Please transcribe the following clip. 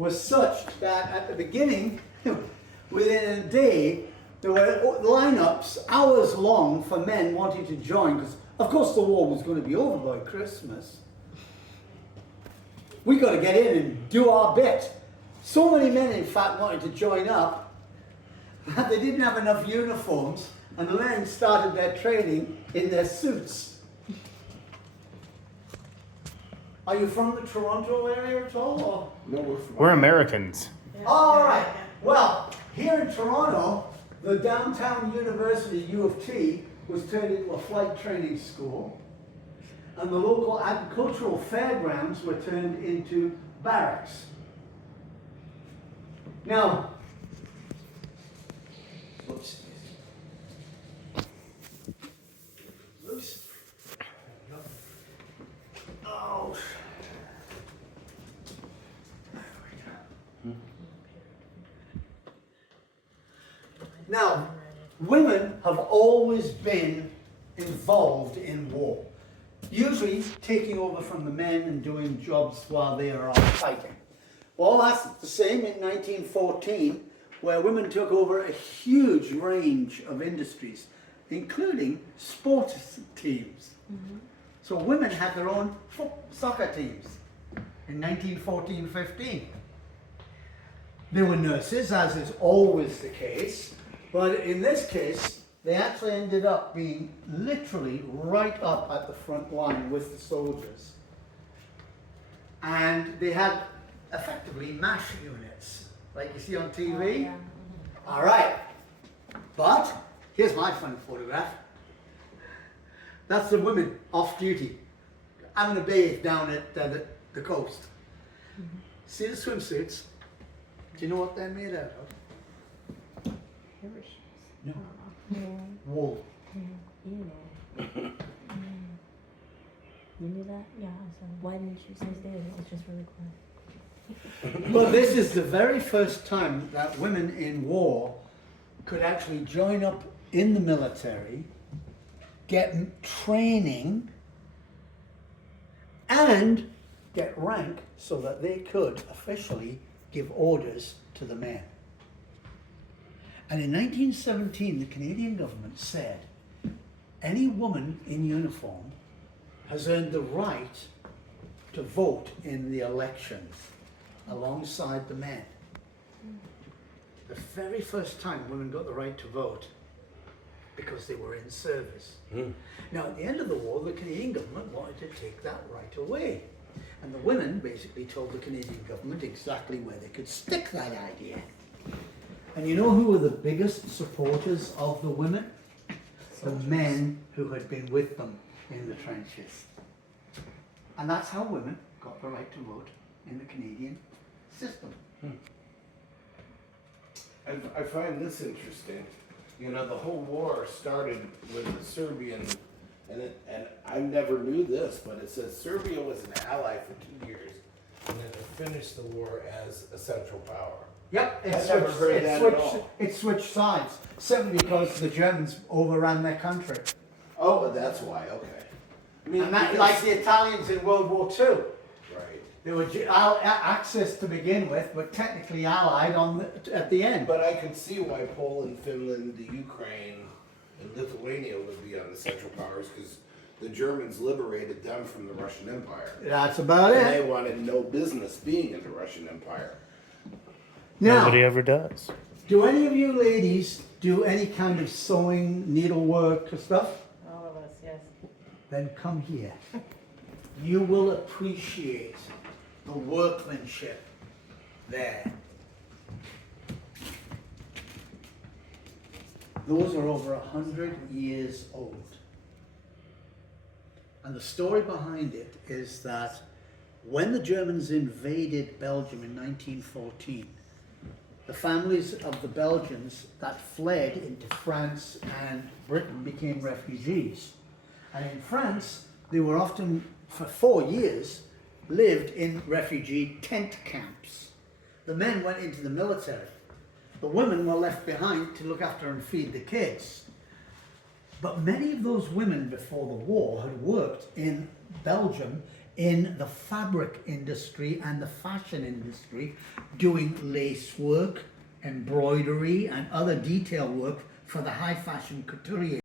was such that at the beginning, within a day, there were lineups hours long for men wanting to join, because of course the war was going to be over by Christmas. We got to get in and do our bit. So many men, in fact, wanted to join up that they didn't have enough uniforms, and then started their training in their suits. Are you from the Toronto area at all? Or? No, We're Americans. All right. Well, here in Toronto, the downtown university, U of T, was turned into a flight training school, and the local agricultural fairgrounds were turned into barracks. Now, oops. Oops. Oh. There we go. Now, women have always been involved in war, usually taking over from the men and doing jobs while they are out fighting. Well, that's the same in 1914, where women took over a huge range of industries, including sports teams. So women had their own soccer teams in 1914-15. They were nurses, as is always the case, but in this case, they actually ended up being literally right up at the front line with the soldiers. And they had effectively MASH units, like you see on TV. Oh, yeah. All right, but here's my fun photograph. That's the women off duty, having a bathe down at the coast. See the swimsuits? Do you know what they're made out of? Parachutes. No. Yeah. Wool. You know. You knew that? Yeah. So why didn't you say that? It was just really quiet. Well, this is the very first time that women in war could actually join up in the military, get training, and get rank so that they could officially give orders to the men. And in 1917, the Canadian government said, any woman in uniform has earned the right to vote in the elections alongside the men. The very first time women got the right to vote, because they were in service. Now, at the end of the war, the Canadian government wanted to take that right away. And the women basically told the Canadian government exactly where they could stick that idea. And you know who were the biggest supporters of the women? The men who had been with them in the trenches. And that's how women got the right to vote in the Canadian system. I find this interesting. You know, the whole war started with the Serbian, and I never knew this, but it says Serbia was an ally for 2 years, and then it finished the war as a central power. Yep, it switched sides, simply because the Germans overran their country. Oh, that's why. Okay. I mean, And that, because- like the Italians in World War II. right. They were Axis to begin with, but technically allied at the end. But I could see why Poland, Finland, the Ukraine, and Lithuania would be on the Central Powers, because the Germans liberated them from the Russian Empire. That's about And they it. wanted no business being in the Russian Empire. Nobody Now, ever does. do any of you ladies do any kind of sewing, needlework or stuff? All of us, yes. Then come here. You will appreciate the workmanship there. Those are over 100 years old. And the story behind it is that when the Germans invaded Belgium in 1914, the families of the Belgians that fled into France and Britain became refugees. And in France, they were often, for 4 years, lived in refugee tent camps. The men went into the military. The women were left behind to look after and feed the kids. But many of those women before the war had worked in Belgium in the fabric industry and the fashion industry, doing lace work, embroidery, and other detail work for the high fashion couturier.